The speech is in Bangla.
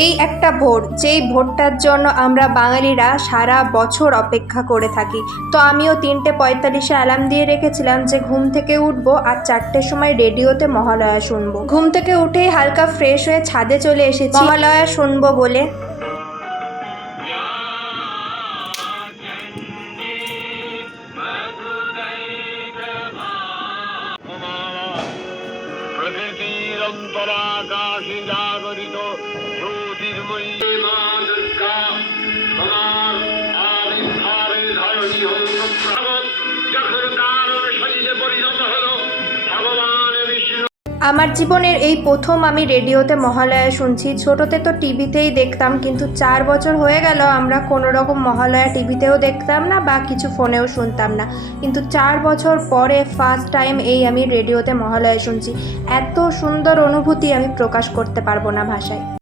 এই একটা ভোট, যেই ভোটটার জন্য আমরা বাঙালিরা সারা বছর অপেক্ষা করে থাকি। তো আমিও তিনটে পঁয়তাল্লিশে অ্যালার্ম দিয়ে রেখেছিলাম যে ঘুম থেকে উঠবো আর চারটের সময় রেডিওতে মহালয়া শুনব। ঘুম থেকে উঠেই হালকা ফ্রেশ হয়ে ছাদে চলে এসেছি। মহালয়া শুনব বলে। প্রকৃতিরন্তরাকাশে জাগরিত আমার জীবনের এই প্রথম আমি রেডিওতে মহালয়া শুনছি। ছোটোতে তো টিভিতেই দেখতাম, কিন্তু চার বছর হয়ে গেল, আমরা কোনো রকম মহালয়া টিভিতেও দেখতাম না বা কিছু ফোনেও শুনতাম না। কিন্তু চার বছর পরে ফার্স্ট টাইম এই আমি রেডিওতে মহালয়া শুনছি। এত সুন্দর অনুভূতি আমি প্রকাশ করতে পারব না ভাষায়।